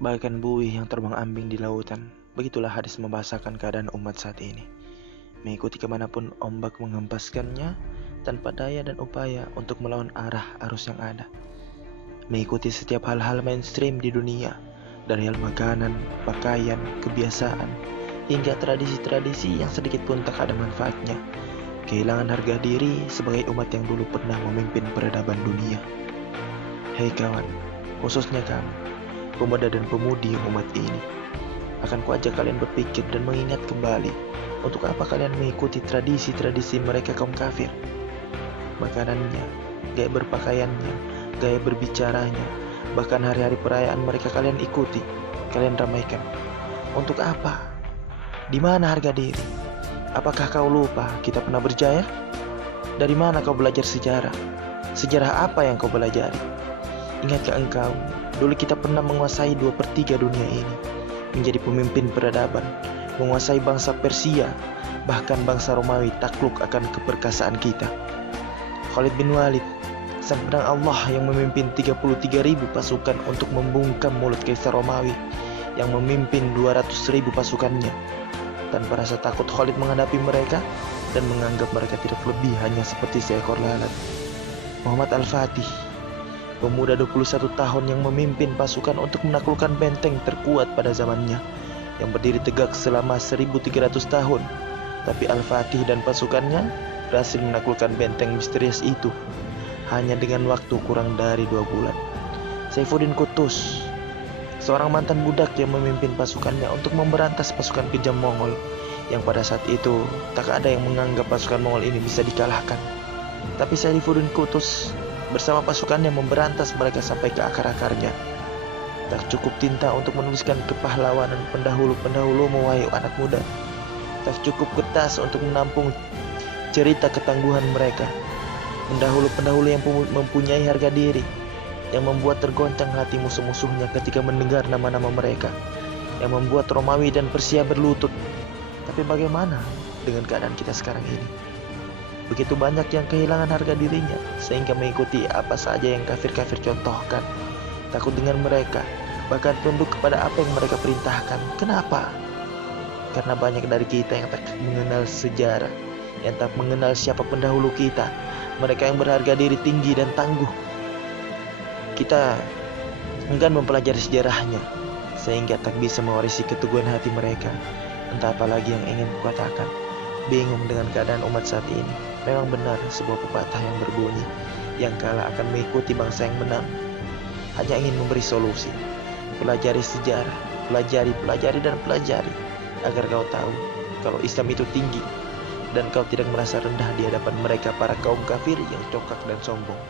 Bagaikan buih yang terbang-ambing di lautan, begitulah hadis membahasakan keadaan umat saat ini. Mengikuti kemanapun ombak menghempaskannya, tanpa daya dan upaya untuk melawan arah arus yang ada. Mengikuti setiap hal-hal mainstream di dunia, dari hal makanan, pakaian, kebiasaan, hingga tradisi-tradisi yang sedikit pun tak ada manfaatnya. Kehilangan harga diri sebagai umat yang dulu pernah memimpin peradaban dunia. Hei kawan, khususnya kamu, pemuda dan pemudi umat ini, akan kuajak kalian berpikir dan mengingat kembali, untuk apa kalian mengikuti tradisi-tradisi mereka kaum kafir? Makanannya, gaya berpakaiannya, gaya berbicaranya, bahkan hari-hari perayaan mereka kalian ikuti, kalian ramaikan. Untuk apa? Di mana harga diri? Apakah kau lupa kita pernah berjaya? Dari mana kau belajar sejarah? Sejarah apa yang kau pelajari? Ingatkah engkau, dulu kita pernah menguasai 2/3 dunia ini, menjadi pemimpin peradaban, menguasai bangsa Persia, bahkan bangsa Romawi takluk akan keperkasaan kita. Khalid bin Walid, sang pedang Allah yang memimpin 33.000 pasukan untuk membungkam mulut Kaisar Romawi yang memimpin 200.000 pasukannya. Tanpa rasa takut Khalid menghadapi mereka dan menganggap mereka tidak lebih hanya seperti seekor lalat. Muhammad Al-Fatih, pemuda 21 tahun yang memimpin pasukan untuk menaklukkan benteng terkuat pada zamannya, yang berdiri tegak selama 1300 tahun. Tapi Al-Fatih dan pasukannya berhasil menaklukkan benteng misterius itu hanya dengan waktu kurang dari 2 bulan. Saifuddin Qutuz, seorang mantan budak yang memimpin pasukannya untuk memberantas pasukan kejam Mongol, yang pada saat itu tak ada yang menganggap pasukan Mongol ini bisa dikalahkan. Tapi Saifuddin Qutuz bersama pasukannya memberantas mereka sampai ke akar-akarnya. Tak cukup tinta untuk menuliskan kepahlawanan pendahulu-pendahulumu, wahai anak muda. Tak cukup kertas untuk menampung cerita ketangguhan mereka. Pendahulu-pendahulu yang mempunyai harga diri, yang membuat tergoncang hati musuh-musuhnya ketika mendengar nama-nama mereka, yang membuat Romawi dan Persia berlutut. Tapi bagaimana dengan keadaan kita sekarang ini? Begitu banyak yang kehilangan harga dirinya, sehingga mengikuti apa saja yang kafir-kafir contohkan. Takut dengan mereka, bahkan tunduk kepada apa yang mereka perintahkan. Kenapa? Karena banyak dari kita yang tak mengenal sejarah, yang tak mengenal siapa pendahulu kita, mereka yang berharga diri tinggi dan tangguh. Kita enggan mempelajari sejarahnya, sehingga tak bisa mewarisi keteguhan hati mereka. Entah apa lagi yang ingin kukatakan. Bingung dengan keadaan umat saat ini. Memang benar sebuah pepatah yang berbunyi, yang kalah akan mengikuti bangsa yang menang. Hanya ingin memberi solusi. Pelajari sejarah, pelajari, dan pelajari, agar kau tahu kalau Islam itu tinggi, dan kau tidak merasa rendah di hadapan mereka para kaum kafir yang congkak dan sombong.